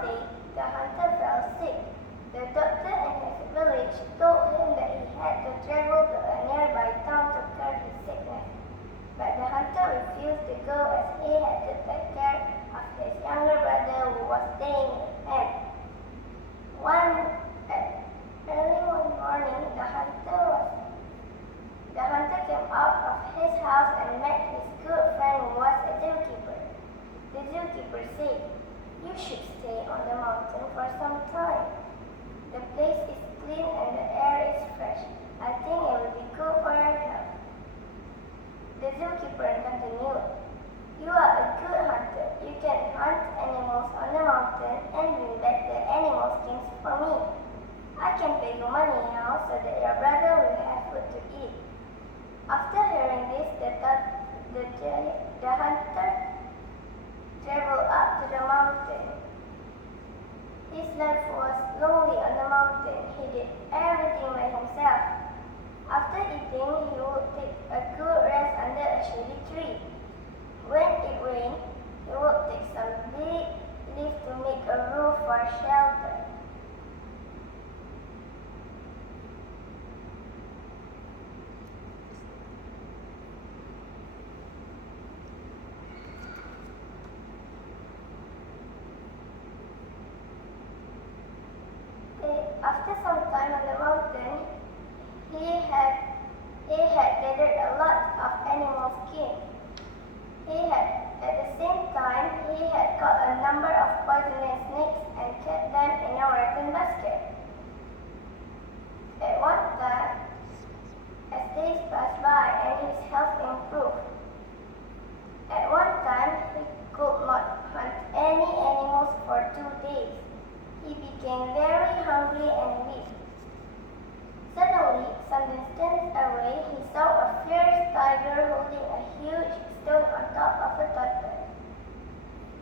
One day, the hunter fell sick. The doctor in his village told him that he had to travel to a nearby town to cure his sickness. But the hunter refused to go as he had to take care of his younger brother who was staying with him. Early one morning, the hunter came out of his house and met his good friend who was a zookeeper. The zookeeper said, "You should stay on the mountain for some time. The place is clean and the air is fresh. I think it will be good for your health." The zookeeper continued, "You are a good hunter. You can hunt animals on the mountain and bring back the animal skins for me. I can pay you money now so that your brother will have food to eat." After hearing this, the hunter traveled up to the mountain. His life was lonely on the mountain. He did everything by himself. After eating, he would take a good rest under a shady tree. When it rained, he would take some big leaves to make a roof for shelter. After some time on the mountain, he had gathered a lot of animal skin. At the same time, he had caught a number of poisonous snakes and kept them in a rotten basket. At one time, as days passed by and his health improved, at one time he could not hunt any animals for 2 days. He became very hungry and weak. Suddenly, some distance away, he saw a fierce tiger holding a huge stone on top of a tortoise.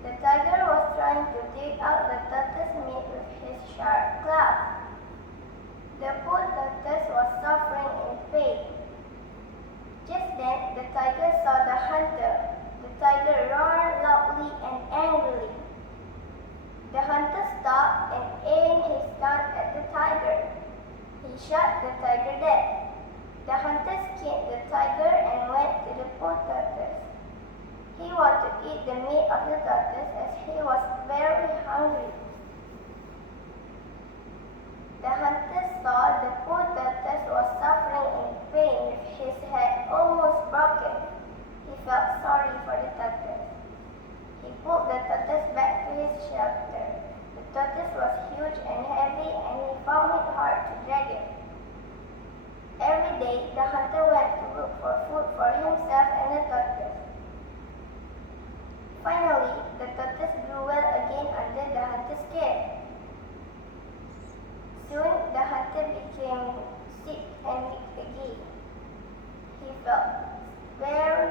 The tiger was trying to dig out the tortoise meat with his sharp claws. The poor tortoise was suffering in pain. Just then, the tiger saw the hunter. The tiger roared loudly and angrily. The hunter stopped and aimed his gun at the tiger. He shot the tiger dead. The hunter skinned the tiger and went to the poor tortoise. He wanted to eat the meat of the tortoise as he was very hungry. The hunter saw the poor tortoise was suffering in pain with his head almost broken. He felt sorry for the tortoise. He pulled the tortoise back to his shelter. The tortoise was huge and heavy and he found it hard to drag it. Every day, the hunter went to look for food for himself and the tortoise. Finally, the tortoise grew well again under the hunter's care. Soon, the hunter became sick and weak again. He felt very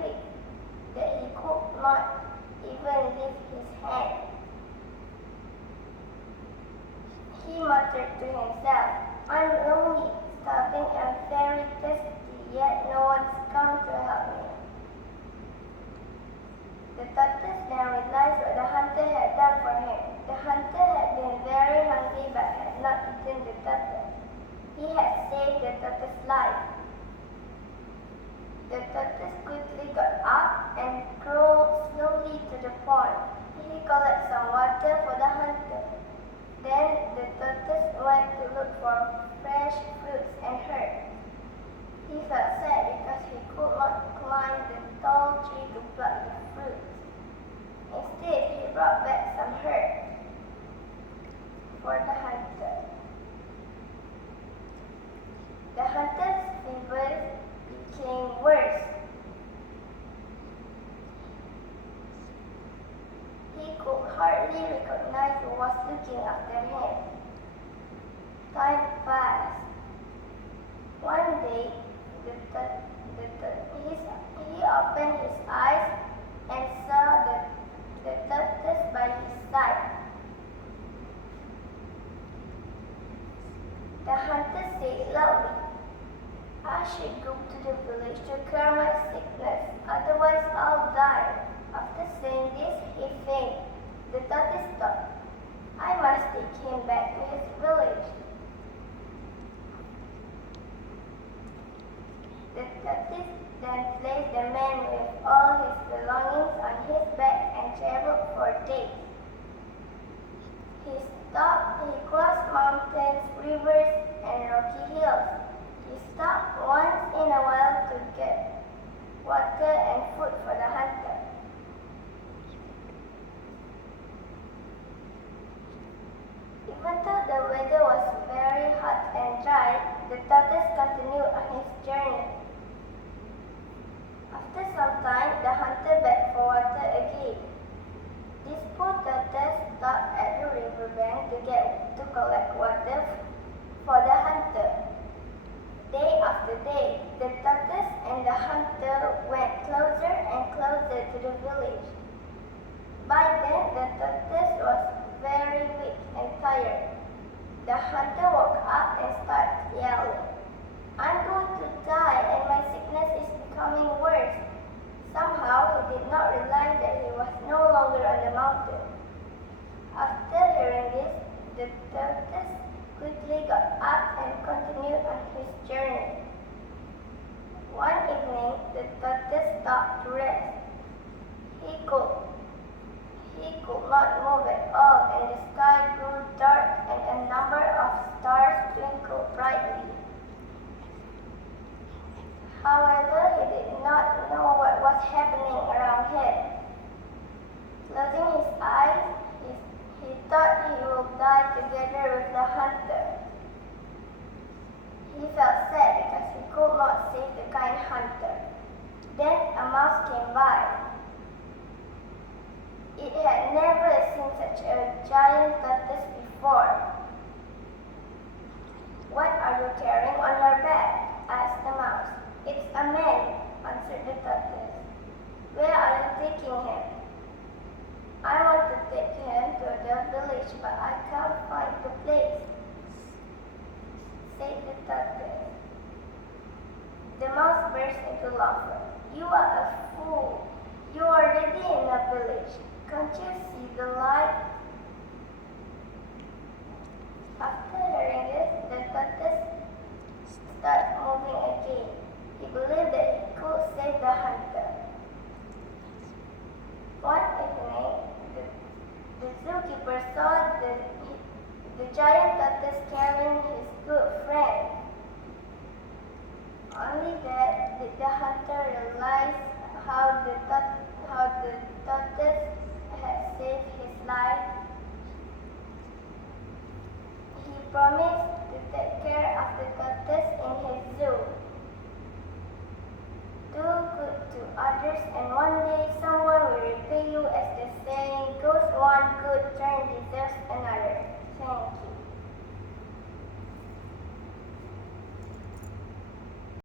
weak that he could not even lift his hand. He muttered to himself, "I'm lonely, starving and very thirsty, yet no one's come to help me." The tortoise then realized what the hunter had done for him. The hunter had been very hungry but had not eaten the tortoise. He had saved the tortoise's life. The tortoise quickly got up and crawled slowly to the pond. He collected some water for the hunter. Then the tortoise went to look for fresh fruits and herbs. He felt sad because he could not climb the tall tree to pluck the fruits. Instead, he brought back some herbs for the hunter. The hunter's fever became worse. He could hardly recognize who was looking after him. Time passed. One day, he opened his eyes and saw the tortoise by his side. The hunter said loudly, "I should go to the village to cure my sickness, otherwise I'll die." After saying this, traveled for days. He crossed mountains, rivers, and rocky hills. He stopped once in a while to get water and food for the hunter. Even though the weather was very hot and dry, the tortoise continued on his journey. After some time, the hunter begged for water again. This poor tortoise stopped at the riverbank to collect water for the hunter. Day after day, the tortoise and the hunter went closer and closer to the village. By then, the tortoise was very weak and tired. The hunter woke up and started yelling, "I'm going to die and my sickness is becoming worse." Somehow, he did not realize that he was no longer on the mountain. After hearing this, the tortoise quickly got up and continued on his journey. One evening, the tortoise stopped to rest. He could not move at all, and the sky grew dark and a number of stars twinkled brightly. However, he did not know what was happening around him. Closing his eyes, he thought he would die together with the hunter. He felt sad because he could not save the kind hunter. Then a mouse came by. It had never seen such a giant tortoise before. "What are you carrying on your back?" asked the mouse. "It's a man," answered the tortoise. "Where are you taking him?" "I want to take him to the village, but I can't find the place," said the tortoise. The mouse burst into laughter. "You are a fool. You are already in a village. Can't you see the light?" After hearing this, the tortoise started moving again. He believed that he could save the hunter. One evening, the zookeeper saw the giant tortoise carrying his good friend. Only then did the hunter realize how the tortoise had saved his life. He promised to take care of the tortoise in his zoo. Do good to others, and one day someone will repay you, as the saying goes, one good turn deserves another. Thank you.